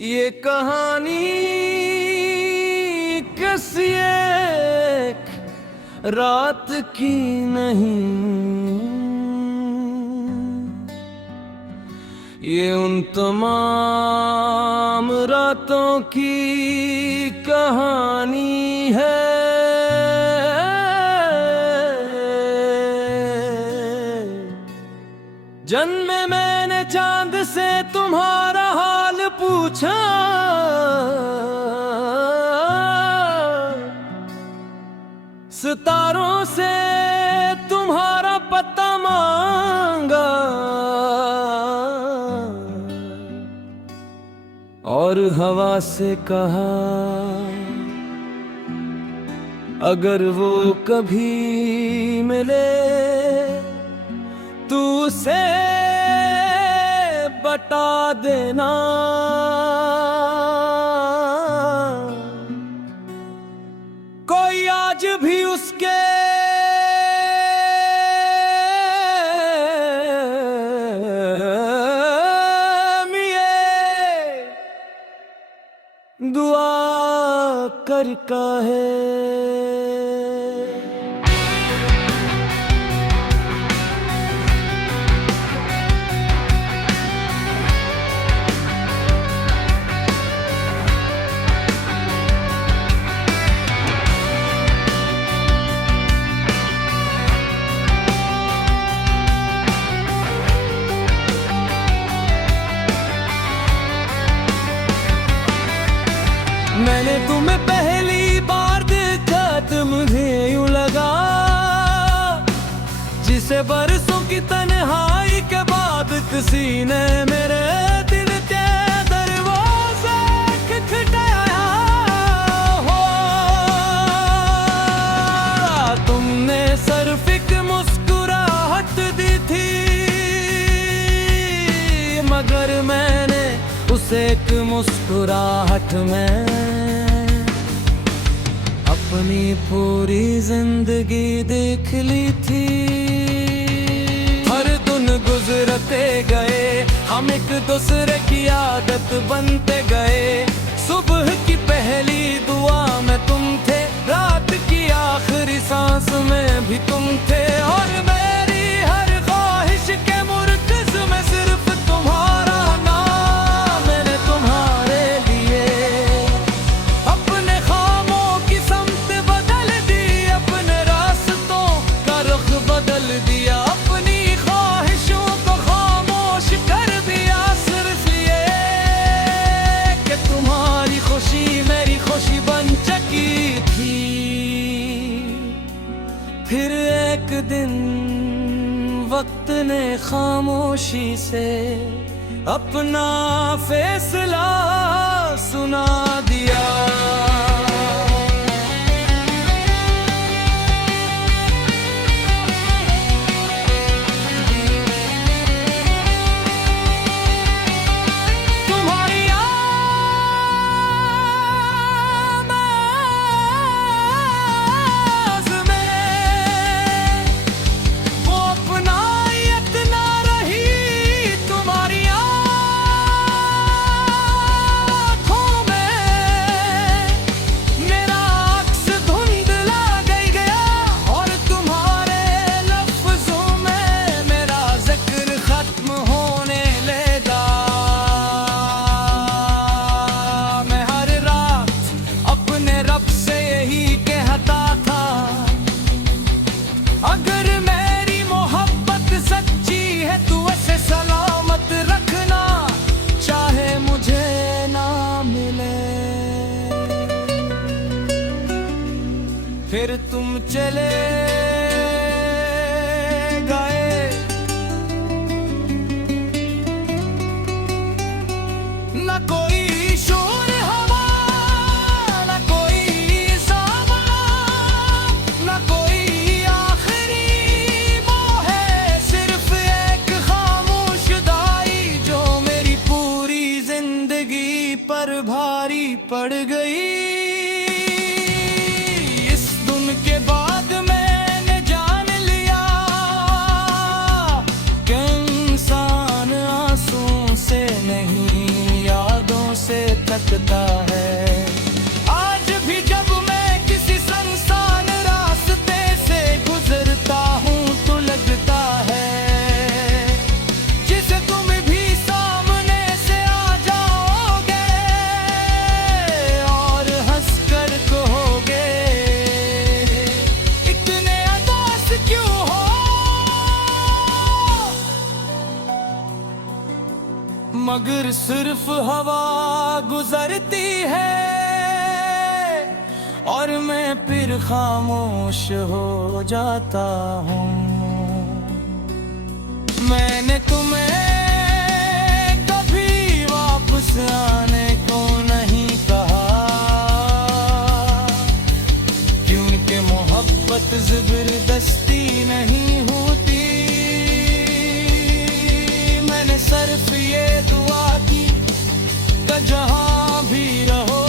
ये कहानी किसी एक रात की नहीं, ये उन तमाम रातों की कहानी है। जन्मे मैंने चांद से तुम्हारा हाल पूछा, सितारों से तुम्हारा पता मांगा, और हवा से कहा अगर वो कभी मिले तू उसे बता देना। कोई आज भी उसके दुआ करता है। मैंने तुम्हें पहली बार देखा तो मुझे यूं लगा जिसे बरसों की तन्हाई के बाद किसी ने मेरे दिल के दरवाजे खटखटाया हो। तुमने सिर्फ एक मुस्कुराहट दी थी, मगर मैंने उसे एक मुस्कुराहट में अपनी पूरी जिंदगी देख ली थी। हर दिन गुजरते गए हम एक दूसरे की आदत बनते गए। सुबह की पहली दुआ में तुम थे, रात की आखिरी सांस में भी तुम थे, और मेरी हर ख्वाहिश के मुर्कज़ में सिर्फ तुम्हारा नाम। मैंने तुम्हारे लिए अपने ख्वाबों की समत बदल दी, अपने रास्तों का रुख बदल दिया, अपनी ख्वाहिशों को खामोश कर दिया, सिर्फ ये कि तुम्हारी खुशी मेरी खुशी बन चुकी थी। फिर एक दिन वक्त ने खामोशी से अपना फैसला सुना दिया। तुम्हारी आवाज़ में वो अपनायत ना रही, तुम्हारी आँखों में मेरा अक्स धुंधला गया, और तुम्हारे लफ्ज़ों में मेरा जिक्र खत्म होने लगा। मैं हर रात अपने रब से यही कहता था, अगर मेरी मोहब्बत सच्ची है तू ऐसे सलामत रखना, चाहे मुझे ना मिले। फिर तुम चले गए, न कोई शोर हवा, न कोई सामा, न कोई आखिरी मोह है, सिर्फ एक खामोश दाई जो मेरी पूरी जिंदगी पर भारी पड़ गई। इस दिन के बाद मैंने जान लिया कि इंसान आंसुओं से नहीं यादों से सकता है। आज भी जब मैं किसी सुनसान रास्ते से गुजरता हूँ तो लगता है जिसे तुम भी सामने से आ जाओगे और हंसकर कहोगे इतने उदास क्यों हो। मगर सिर्फ हवा गुजरती है और मैं फिर खामोश हो जाता हूँ। मैंने तुम्हें कभी वापस आने को नहीं कहा, क्योंकि मोहब्बत जबरदस्ती नहीं होती। मैंने सिर्फ ये दुआ की कि जहाँ भी रहो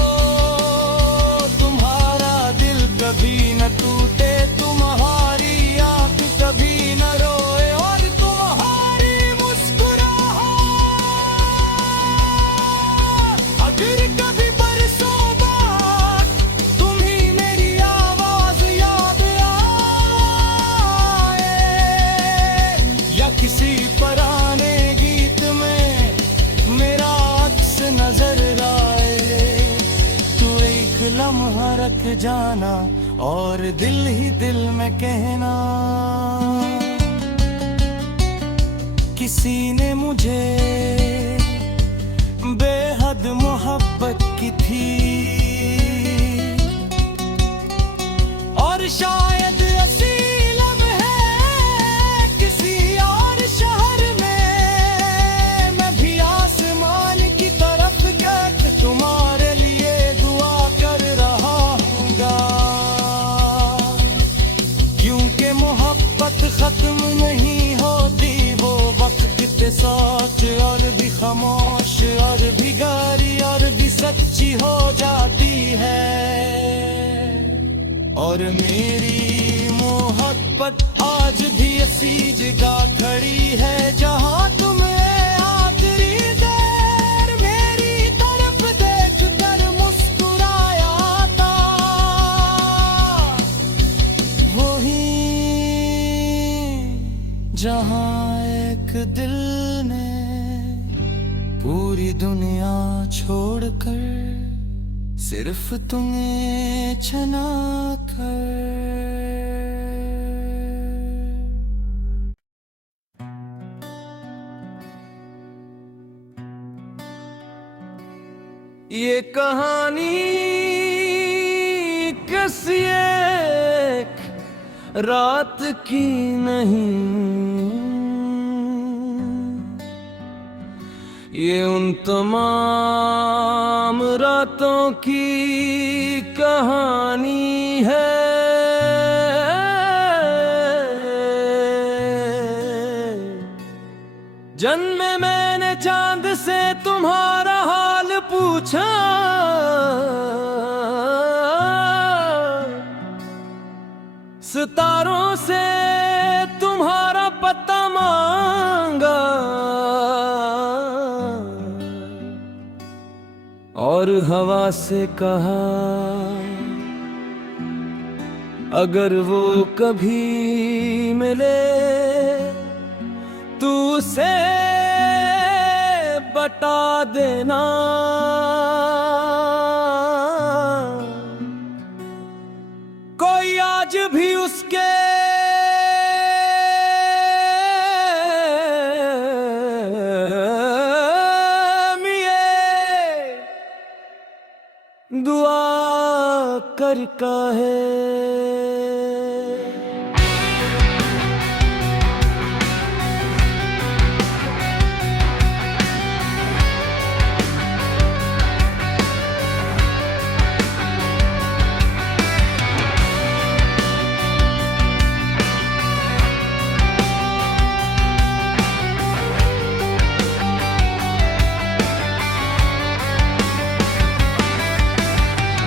तुम्हारा दिल कभी न टूटे, तुम्हारी आँख कभी न रोए और तुम्हारी मुस्कुराहट अगर कभी बरसों बाद तुम्ही मेरी आवाज याद आए या किसी पुराने गीत में मेरा अक्स नजर आए, तो एक लम्हा रख जाना और दिल ही दिल में कहना किसी ने मुझे बेहद मोहब्बत की थी और शायद ऐसी लम्हे किसी और शहर में मैं भी आसमान की तरफ देख तुम्हारे लिए दुआ कर रहा हूँगा, क्योंकि मोहब्बत खत्म नहीं होती, वो वक्त के साथ और भी खामोश और भी गहरी और भी सच्ची हो जाती है। और मेरी मोहब्बत आज भी ऐसी जगह खड़ी है जहाँ तुम्हें आखिरी देर मेरी तरफ देख कर मुस्कुराया था, वही जहाँ एक दिल ने पूरी दुनिया छोड़कर सिर्फ तुम्हें छना कर। ये कहानी किसी एक रात की नहीं, ये उन तमाम रातों की कहानी है जन्मे मैंने चांद से तुम्हारा हाल पूछा, सितारों से तुम्हारा पता मांगा और हवा से कहा अगर वो कभी मिले तू उसे बता देना, कोई आज भी उसके दुआ करता है।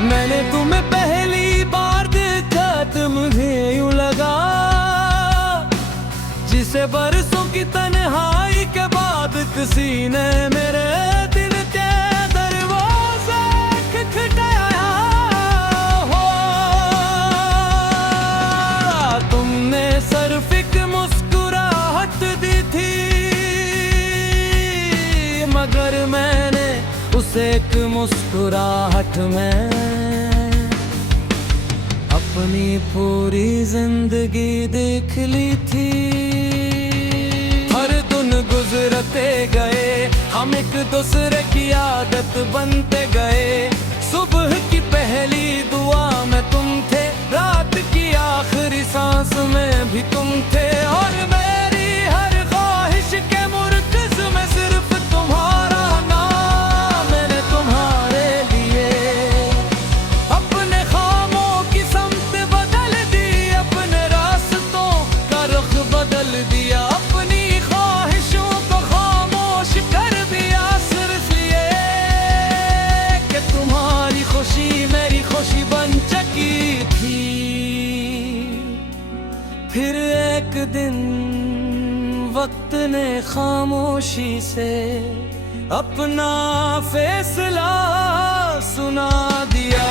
मैंने तुम्हें पहली बार देखा तो मुझे यूं लगा जिसे बरसों की तन्हाई के बाद किसी ने मेरे दिल के दरवाजे मुस्कुराहट में अपनी पूरी जिंदगी देख ली थी। हर दिन गुजरते गए हम एक दूसरे की आदत बनते गए। सुबह की पहली दुआ में तुम थे, रात की आखिरी सांस में भी तुम थे। और मेरी हर ख्वाहिश के मुर्कज़ में सिर्फ तुम्हारा नाम। मैंने तुम्हारे लिए अपने ख्वाबों की समत बदल दी, अपने रास्तों का रुख बदल दिया, अपनी ख्वाहिशों को खामोश कर दिया, सिर्फ ये कि तुम्हारी खुशी मेरी खुशी बन चुकी थी। फिर एक दिन वक्त ने खामोशी से अपना फैसला सुना दिया।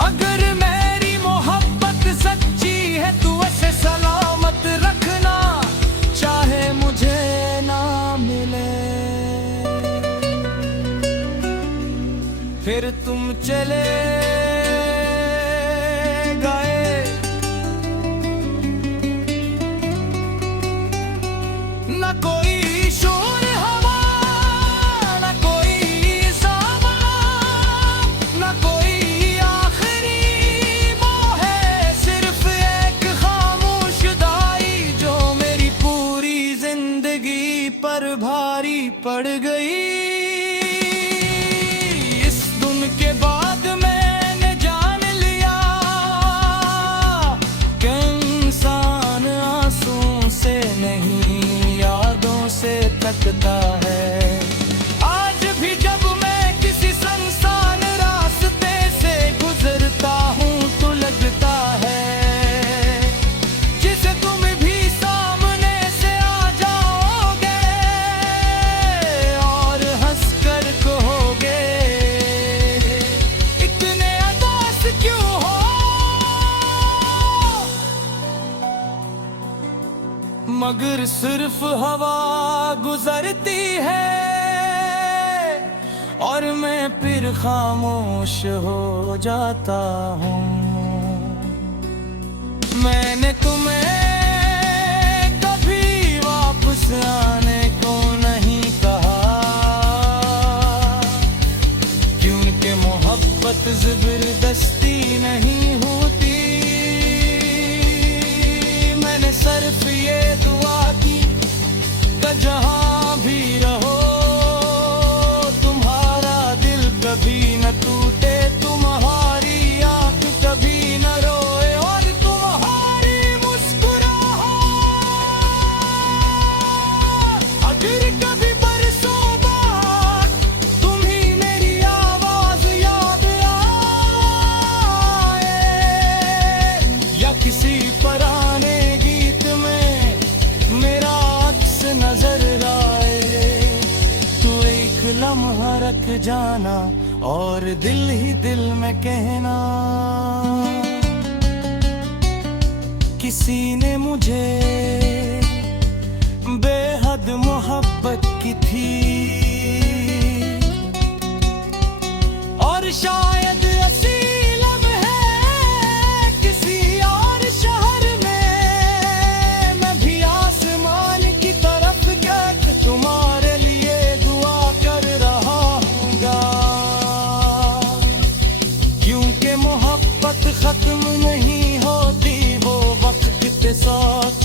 अगर मेरी मोहब्बत सच्ची है तू ऐसे सलामत रखना, चाहे मुझे ना मिले। फिर तुम चले गए, न कोई शोर हवा, न कोई सामा, न कोई पर भारी पड़ गई। इस दिन के बाद मैंने जान लिया कि इंसान आंसुओं से नहीं यादों से तकता है। आज भी जब मैं किसी सुनसान रास्ते से गुजरता हूँ तो लगता है जिसे तुम भी सामने से आ जाओगे और हंसकर कहोगे इतने उदास क्यों हो। मगर सिर्फ हवा गुजरती है और मैं फिर खामोश हो जाता हूँ। मैंने तुम्हें कभी वापस आने को नहीं कहा, क्योंकि मोहब्बत जबरदस्ती नहीं होती। मैंने सिर्फ ये दुआ की कि जहाँ भी रहो तुम्हारा दिल कभी न टूटे, तुम्हारी आंख कभी न रोए और तुम्हारी मुस्कुराहट अगर कभी बरसों बाद तुम्हीं मेरी आवाज याद आए या किसी पुराने गीत में मेरा अक्स नजर आए, तो एक लम्हा रख जाना और दिल ही दिल में कहना किसी ने मुझे बेहद मोहब्बत की थी और शायद ऐसी लम्हे किसी और शहर में मैं भी आसमान की तरफ गया तुम्हारे लिए दुआ कर रहा हूँगा, क्योंकि मोहब्बत खत्म नहीं होती, वो वक्त के साथ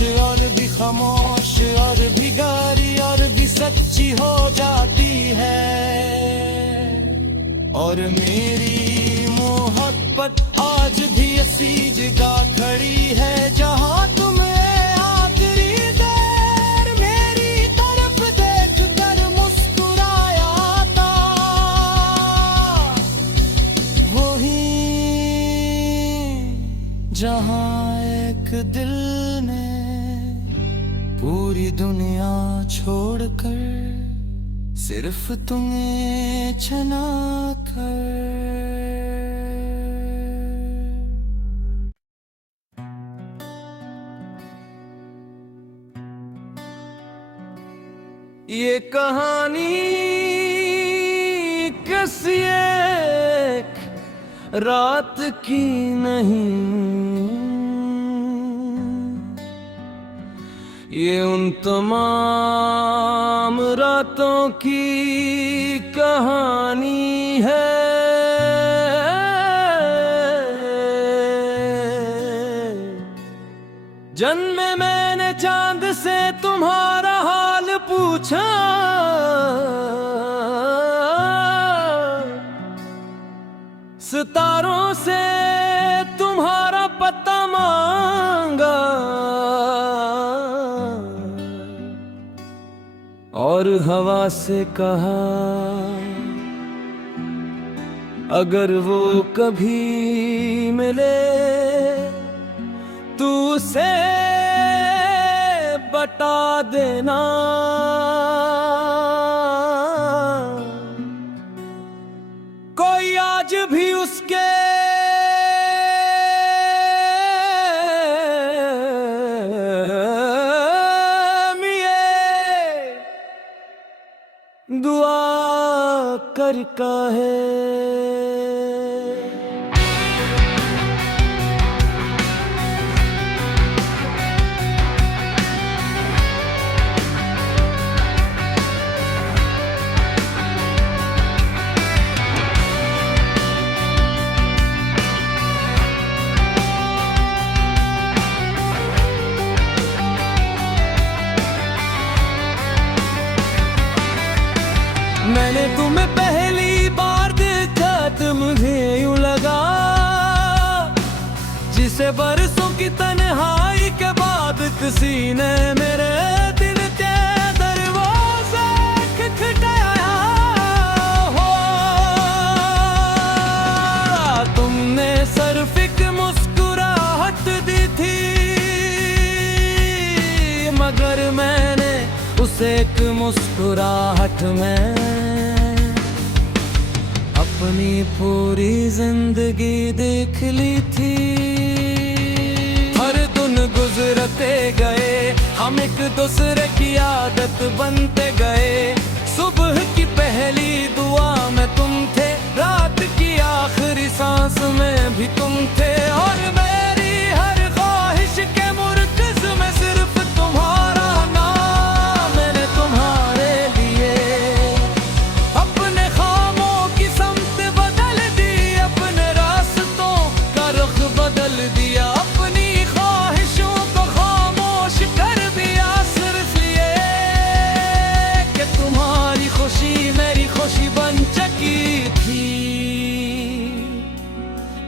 सच्ची हो जाती है। और मेरी मोहब्बत आज भी ऐसी जगह खड़ी है जहां तुम्हें आखिरी देर मेरी तरफ देख कर मुस्कुराया था। वही जहां एक दिल ने पूरी दुनिया छोड़कर सिर्फ तुम्हें चना कर। ये कहानी किसी एक रात की नहीं, ये उन तमाम रातों की कहानी है जन्मे मैंने चांद से तुम्हारा हाल पूछा, सितारों से तुम्हारा पता मांगा, और हवा से कहा अगर वो कभी मिले तू उसे बता देना। कोई आज भी उसके दुआ करता है। मैंने तुम्हें पहली बार देखा तो मुझे यूं लगा जिसे बरसों की तन्हाई के बाद किसी ने मेरे दिल के दरवाजे खटखटाया हो। तुमने सिर्फ एक मुस्कुराहट दी थी, मगर मैंने उसे एक मुस्कुराहट में अपनी पूरी जिंदगी देख ली थी। हर दिन गुजरते गए हम एक दूसरे की आदत बनते गए। सुबह की पहली दुआ में तुम थे, रात की आखिरी सांस में भी तुम थे, और मेरी हर ख्वाहिश के मुर्कज़ में सिर्फ तुम्हारा नाम। मैंने तुम्हारे लिए अपने ख्वाबों की समत बदल दी, अपने रास्तों का रुख बदल दिया, अपनी ख्वाहिशों को खामोश कर दिया, सिर्फ ये कि तुम्हारी खुशी मेरी खुशी बन चुकी थी।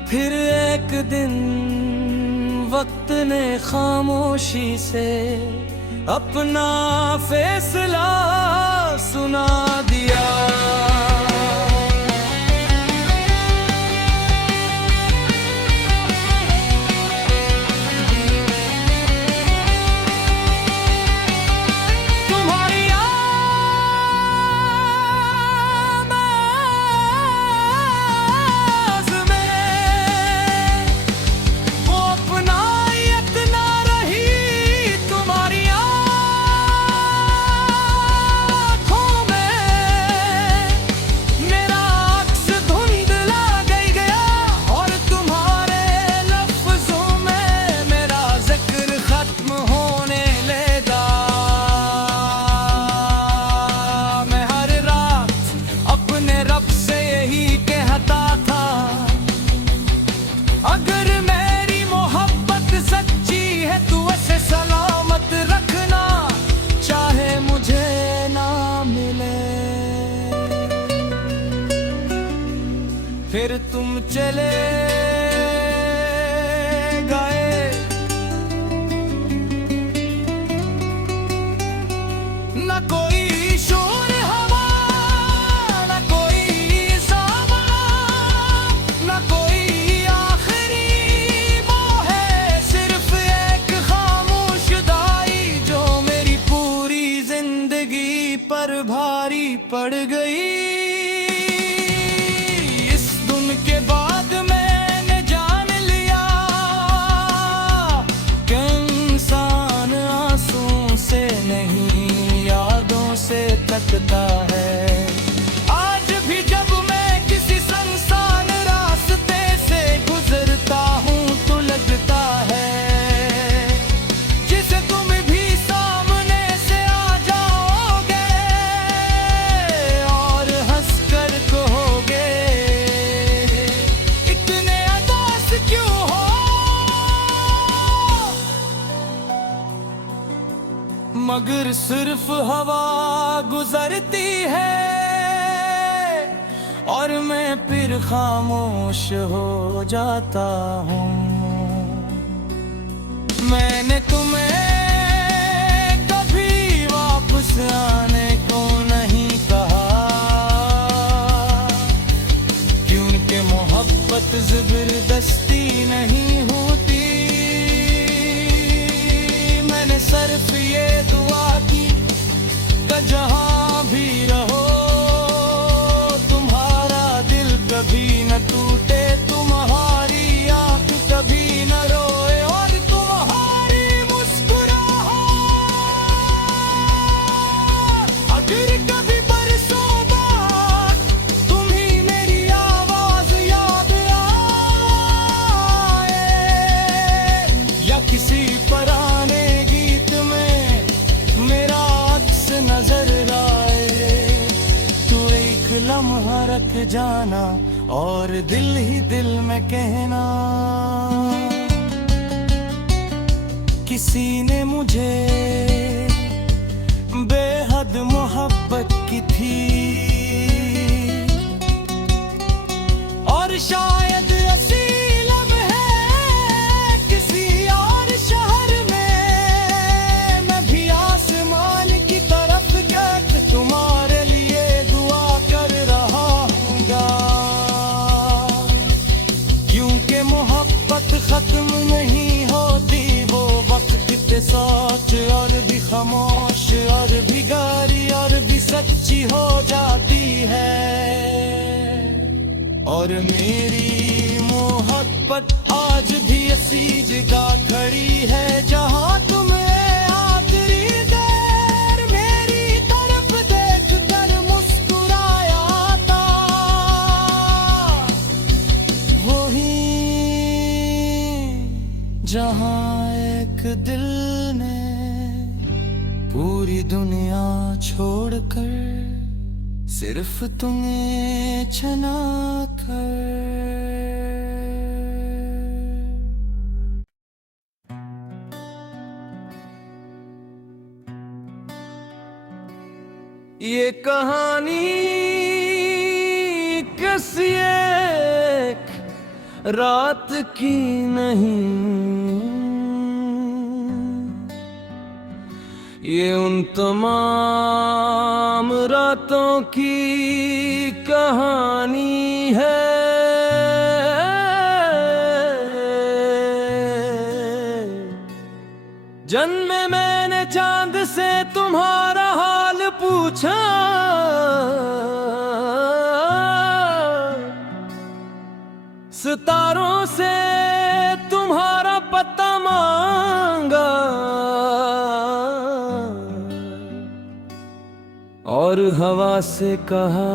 फिर एक दिन वक्त ने खामोशी से अपना फैसला सुना दिया। चले गए। न कोई शोर हवा, न कोई सामा, न कोई आखिरी मोह है, सिर्फ एक खामोश दाई जो मेरी पूरी जिंदगी पर भारी पड़ गई। इस धुन के बाद मैंने जान लिया कि इंसान आंसुओं से नहीं यादों से तकता है। आज भी जब मैं किसी सुनसान रास्ते से गुजरता हूँ तो लगता है जिसे तुम भी सामने से आ जाओगे और हंसकर कहोगे इतने उदास क्यों हो। मगर सिर्फ हवा गुजरती है और मैं फिर खामोश हो जाता हूँ। मैंने तुम्हें कभी वापस आने को नहीं कहा, क्योंकि मोहब्बत जबरदस्ती नहीं होती। मैंने सिर्फ ये दुआ की कि जहाँ भी रहो तुम्हारा दिल कभी न टूटे, तुम्हारी आंख कभी न रोए और तुम्हारी मुस्कुराहट अगर कभी बरसों बाद तुम्ही मेरी आवाज याद आए या किसी पुराने गीत में मेरा अक्स नजर आए, तो एक लम्हा रख जाना और दिल ही दिल में कहना किसी ने मुझे बेहद मोहब्बत की थी और शायद ऐसी लम्हे किसी और शहर में मैं भी आसमान की तरफ देख तुम्हारे लिए दुआ कर रहा हूँगा, क्योंकि मोहब्बत खत्म नहीं होती। वो वक्त के साथ और भी खामोश और भी गहरी और भी सच्ची हो जाती है। और मेरी मोहब्बत आज भी ऐसी जगह खड़ी है जहाँ तुम्हें आखिरी देर मेरी तरफ देख कर मुस्कुराया था। वही जहाँ एक दिल ने पूरी दुनिया छोड़कर सिर्फ तुम्हें छना कर। ये कहानी किसी एक रात की नहीं, ये उन तमाम रातों की कहानी है जन्मे मैंने चांद से तुम्हारा हाल पूछा, सितारों से तुम्हारा पता मांगा और हवा से कहा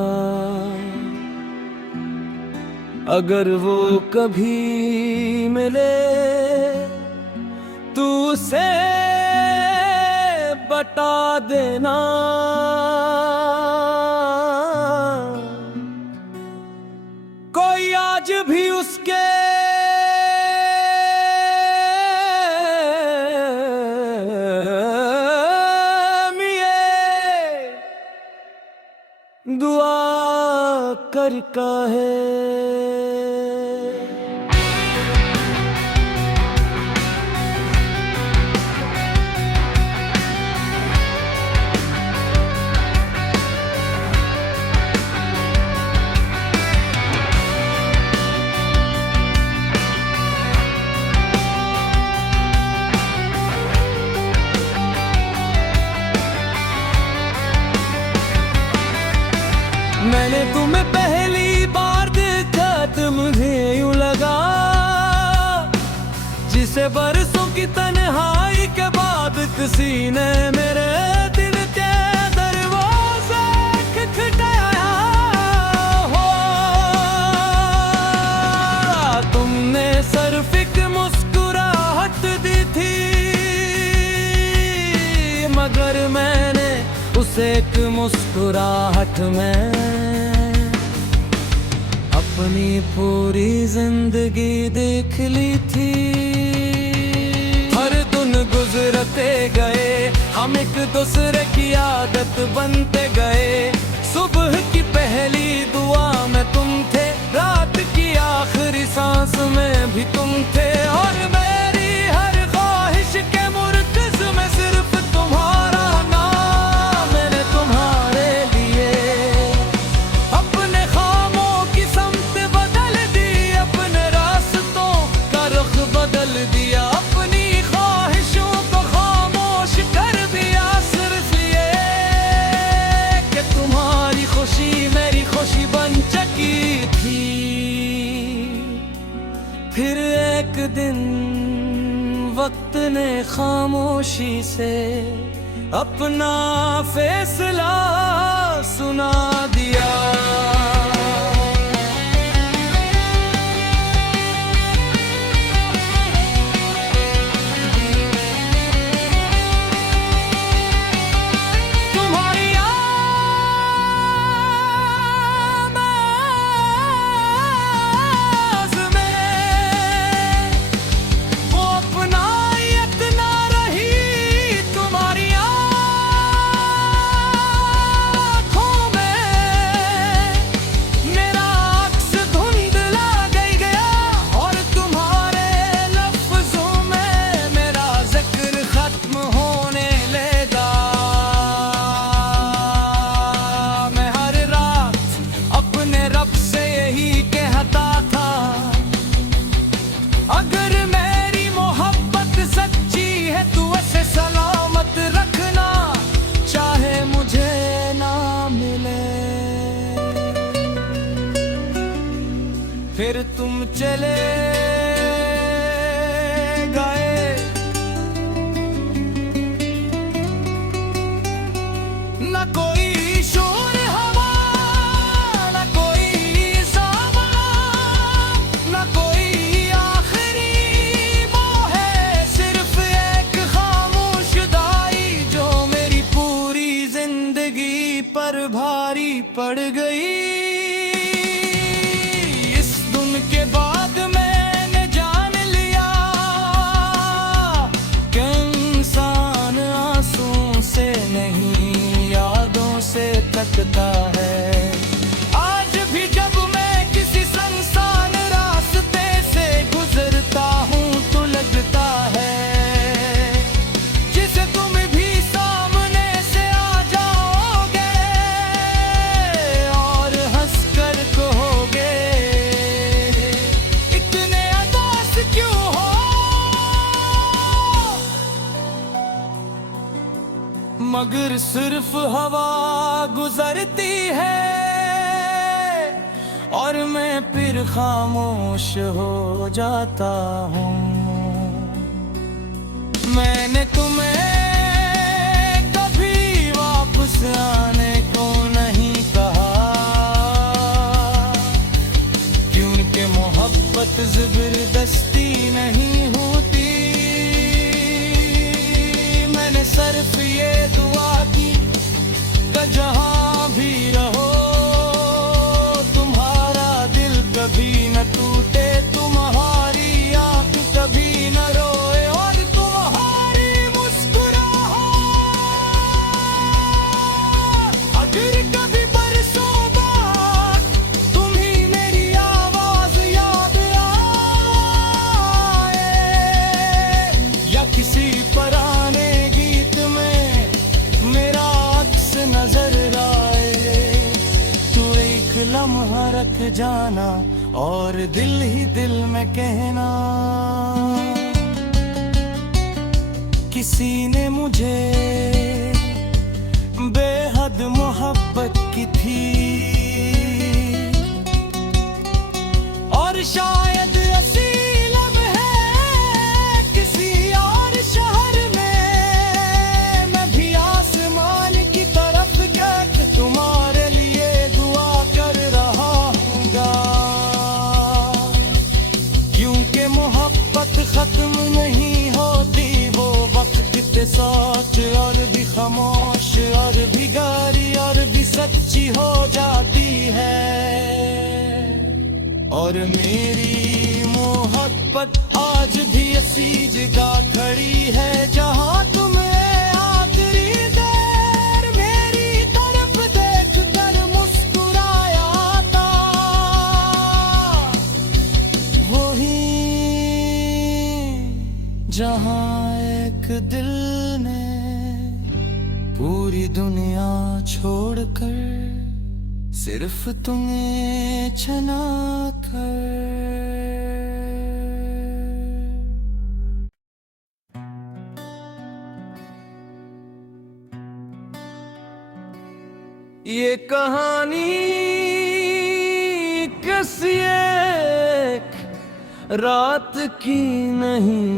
अगर वो कभी मिले तू उसे बता देना। कोई आज भी उसके दुआ करता है। से बरसों की तन्हाई के बाद किसी ने मेरे दिल के दरवाजे खटखटाया हो। तुमने सिर्फ एक मुस्कुराहट दी थी, मगर मैंने उसे एक मुस्कुराहट में अपनी पूरी जिंदगी देख ली थी। हर दिन गुजरते गए हम एक दूसरे की आदत बनते गए। सुबह की पहली दुआ में तुम थे, रात की आखिरी सांस में भी तुम थे, और मेरी हर ख्वाहिश के मुर्कज़ में सिर्फ तुम्हारा नाम। मैंने तुम्हारे लिए अपने खामों की समत बदल दी, अपने रास्तों का रुख बदल दिया, अपनी ख्वाहिशों को खामोश कर दिया, सिर्फ ये कि तुम्हारी खुशी मेरी खुशी बन चुकी थी। फिर एक दिन वक्त ने खामोशी से अपना फैसला सुना दिया। अगर मेरी मोहब्बत सच्ची है तू ऐसे सलामत रखना, चाहे मुझे ना मिले। फिर तुम चले गए, न कोई शोर हवा, न कोई सामा, न कोई पर भारी पड़ गई। इस दिन के बाद मैंने जान लिया कि इंसान आंसुओं से नहीं यादों से तकता है। आज भी जब मैं किसी सुनसान रास्ते से गुजरता हूँ तो लगता है जिसे तुम भी सामने से आ जाओगे और हंसकर कहोगे इतने उदास क्यों हो। मगर सिर्फ हवा गुजरती है और मैं फिर खामोश हो जाता हूँ। मैंने तुम्हें कभी वापस आने को नहीं कहा, क्योंकि मोहब्बत जबरदस्ती नहीं होती। मैंने सिर्फ ये दुआ की कि जहाँ भी रहो तुम्हारा दिल कभी न टूटे, तुम्हारी आँख कभी न रोए और तुम्हारी मुस्कुराहट अगर कभी बरसों बाद तुम्हीं मेरी आवाज याद आए या किसी पुराने गीत में मेरा अक्स नजर आए, तो एक लम्हा रख जाना और दिल ही दिल में कहना किसी ने मुझे बेहद मोहब्बत की थी और शायद असी लम्हे सच्ची हो जाती है। और मेरी मोहब्बत आज भी ऐसी जगह खड़ी है जहां तुम्हें आखिरी देर मेरी तरफ देख कर मुस्कुराया था। वही जहां एक दिल ने पूरी दुनिया छोड़कर सिर्फ तुम्हें चना कर। ये कहानी किसी एक रात की नहीं,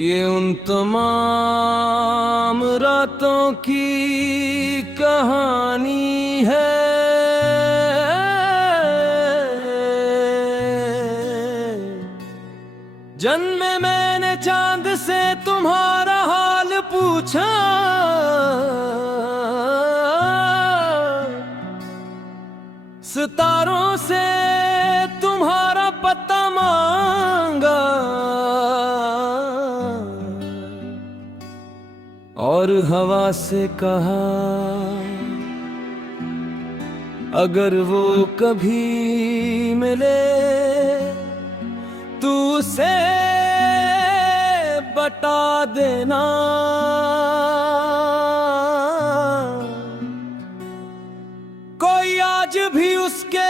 ये उन तमाम रातों की कहानी है। जन्मे मैंने चांद से तुम्हारा हाल पूछा, सितारों से तुम्हारा पता मांगा, और हवा से कहा अगर वो कभी मिले तू उसे बता देना। कोई आज भी उसके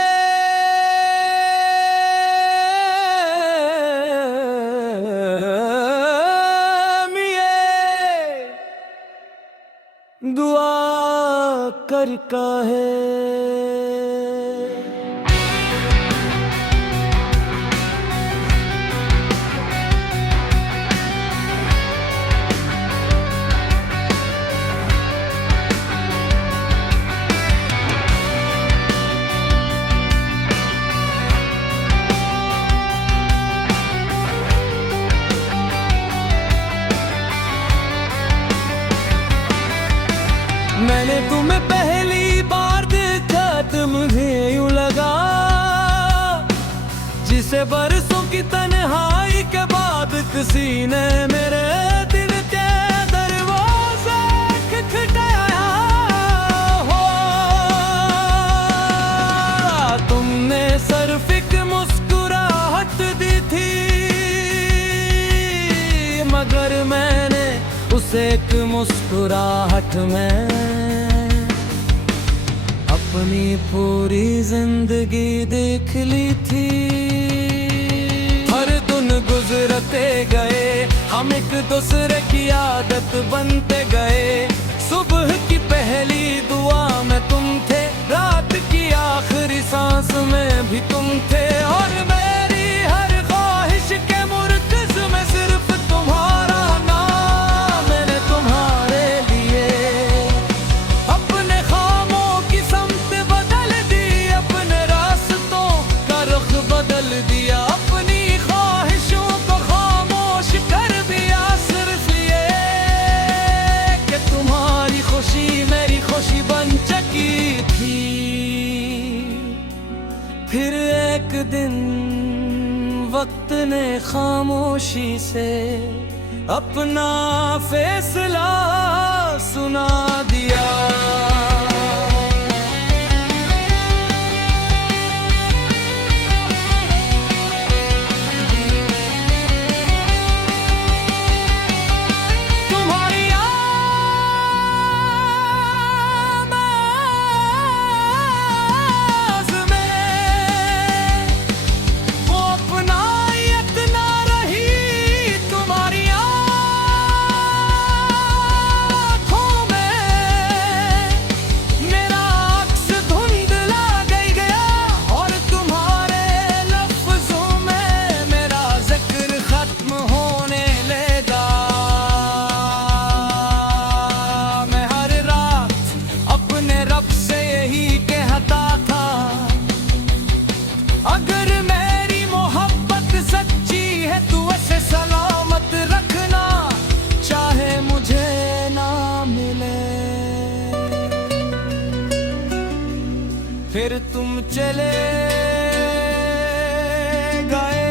दुआ करता है। मैंने तुम्हें पहली बार देखा तो मुझे यूं लगा जिसे बरसों की तन्हाई के बाद किसी ने मेरे दिल के दरवाजे खटखटाया हो। तुमने सिर्फ एक मुस्कुराहट दी थी, मगर मैंने उसे एक मुस्कुराहट में अपनी पूरी जिंदगी देख ली थी। हर दिन गुजरते गए हम एक दूसरे की आदत बनते गए। सुबह की पहली दुआ में तुम थे, रात की आखिरी सांस में भी तुम थे, और मेरी हर ख्वाहिश के मुर्कज़ में सिर्फ तुम्हारा नाम। मैंने तुम्हारे लिए अपने ख्वाबों की समत बदल दी, अपने रास्तों का रुख बदल दिया, अपनी ख्वाहिशों को खामोश कर दिया, सिर्फ ये कि तुम्हारी खुशी मेरी खुशी बन चुकी थी। फिर एक दिन वक्त ने खामोशी से अपना फैसला सुना दिया। चले गए।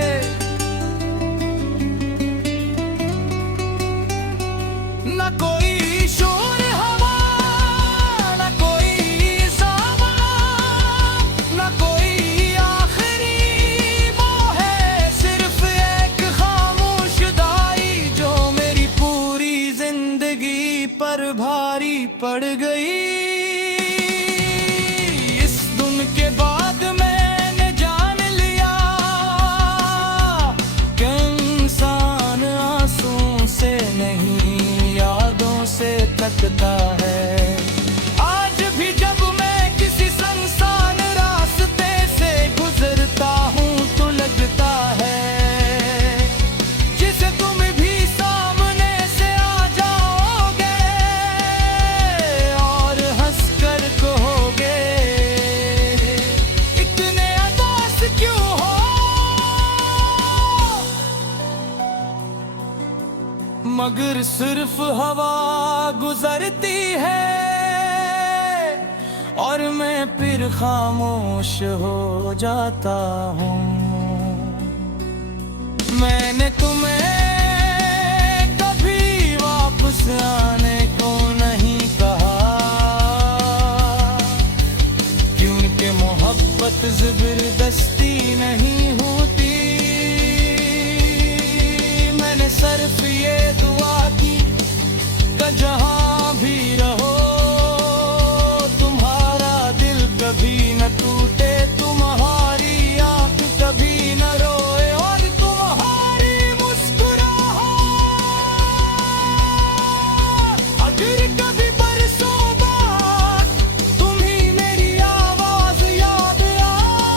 न कोई शोर हवा, न कोई सामा, न कोई आखिरी मोह है, सिर्फ एक खामोश दाई जो मेरी पूरी जिंदगी पर भारी पड़ गई। इस धुन के बाद मैंने जान लिया कि इंसान आंसुओं से नहीं यादों से थकता है। आज भी जब मैं किसी सुनसान रास्ते से गुजरता हूँ तो लगता है जिसे तुम भी सामने से आ जाओगे और हंसकर कहोगे इतने उदास क्यों हो। मगर सिर्फ हवा गुजरती है और मैं फिर खामोश हो जाता हूँ। मैंने तुम्हें कभी वापस आने को नहीं कहा, क्योंकि मोहब्बत जबरदस्ती नहीं होती। मैंने सिर्फ ये दुआ की कि जहाँ भी रहो तुम्हारा दिल कभी न टूटे, तुम्हारी आंख कभी न रोए और तुम्हारी मुस्कुराहट अगर कभी बरसों बाद तुम्ही मेरी आवाज याद आए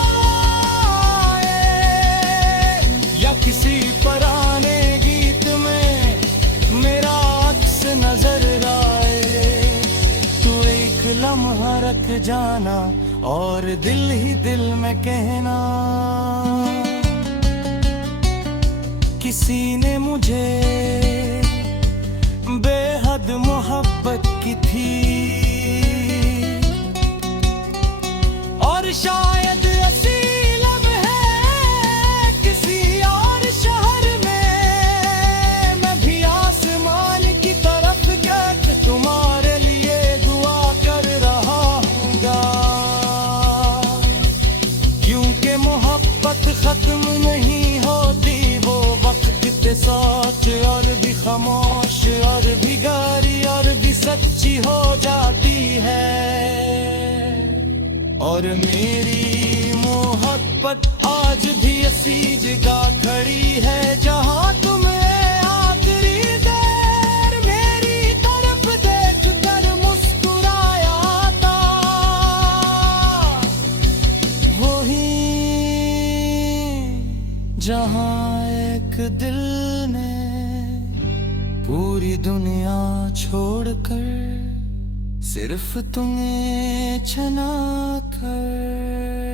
या किसी पुराने गीत में मेरा अक्स नजर आए, तो एक लम्हा रख जाना और दिल ही दिल में कहना किसी ने मुझे बेहद मोहब्बत की थी और शायद ऐसी लम्हे किसी और शहर में मैं भी आसमान की तरफ गया तुम्हारे लिए दुआ कर रहा हूँगा, क्योंकि मोहब्बत खत्म नहीं होती, वो वक्त के साथ और भी खामोश और भी गहरी और भी सच्ची हो जाती है। और मेरी मोहब्बत आज भी ऐसी जगह खड़ी है जहाँ तुम्हें आखिरी देर मेरी तरफ देख कर मुस्कुराया था। वही जहाँ एक दिल ने पूरी दुनिया छोड़कर सिर्फ तुम्हें छना कर